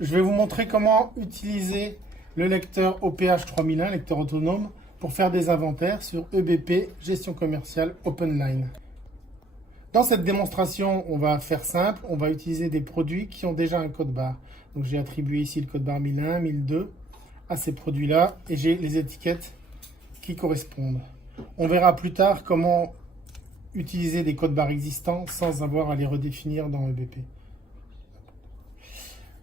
Je vais vous montrer comment utiliser le lecteur OPH 3001, lecteur autonome, pour faire des inventaires sur EBP, gestion commerciale OpenLine. Dans cette démonstration, on va faire simple, on va utiliser des produits qui ont déjà un code barre. Donc j'ai attribué ici le code barre 1001, 1002 à ces produits-là et j'ai les étiquettes qui correspondent. On verra plus tard comment utiliser des codes barres existants sans avoir à les redéfinir dans EBP.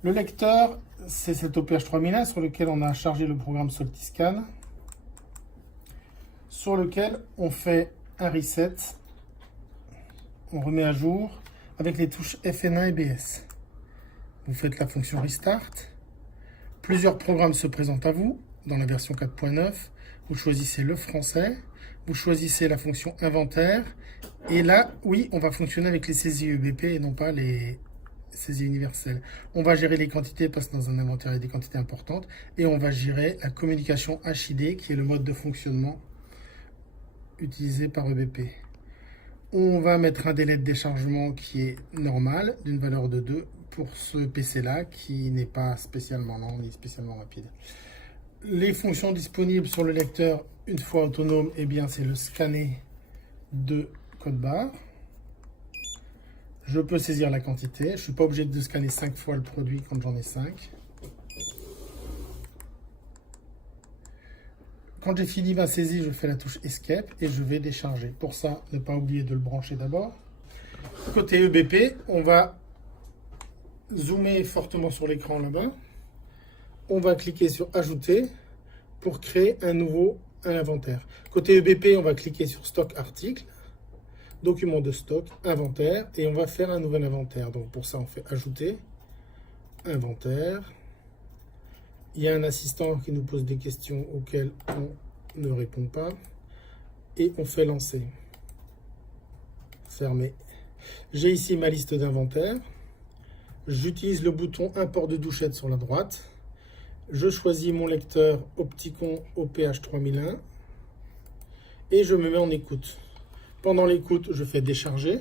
Le lecteur, c'est cet OPH 3001 sur lequel on a chargé le programme Soltiscan, sur lequel on fait un reset, on remet à jour avec les touches F1 et BS. Vous faites la fonction Restart. Plusieurs programmes se présentent à vous dans la version 4.9. Vous choisissez le français, vous choisissez la fonction Inventaire. Et là, oui, on va fonctionner avec les saisies EBP et non pas les saisies universelles. On va gérer les quantités parce que dans un inventaire, il y a des quantités importantes. Et on va gérer la communication HID qui est le mode de fonctionnement utilisé par EBP. On va mettre un délai de déchargement qui est normal, d'une valeur de 2 pour ce PC-là, qui n'est pas spécialement lent ni spécialement rapide. Les fonctions disponibles sur le lecteur, une fois autonome, eh bien, c'est le scanner de code barre. Je peux saisir la quantité. Je ne suis pas obligé de scanner 5 fois le produit quand j'en ai 5. Quand j'ai fini ma saisie, je fais la touche Escape et je vais décharger. Pour ça, ne pas oublier de le brancher d'abord. Côté EBP, on va zoomer fortement sur l'écran là-bas. On va cliquer sur Ajouter pour créer un nouveau inventaire. Côté EBP, on va cliquer sur Stock Article, Document de stock, Inventaire, et on va faire un nouvel inventaire. Donc pour ça, on fait Ajouter, Inventaire. Il y a un assistant qui nous pose des questions auxquelles on ne répond pas. Et on fait lancer. Fermer. J'ai ici ma liste d'inventaire. J'utilise le bouton Import de douchette sur la droite. Je choisis mon lecteur Opticon OPH 3001. Et je me mets en écoute. Pendant l'écoute, je fais décharger.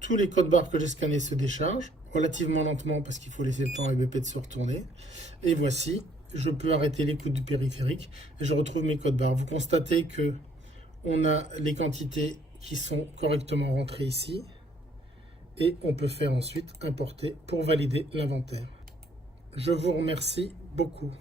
Tous les codes barres que j'ai scannés se déchargent relativement lentement parce qu'il faut laisser le temps à EBP de se retourner. Et voici, je peux arrêter l'écoute du périphérique et je retrouve mes codes barres. Vous constatez que on a les quantités qui sont correctement rentrées ici et on peut faire ensuite importer pour valider l'inventaire. Je vous remercie beaucoup.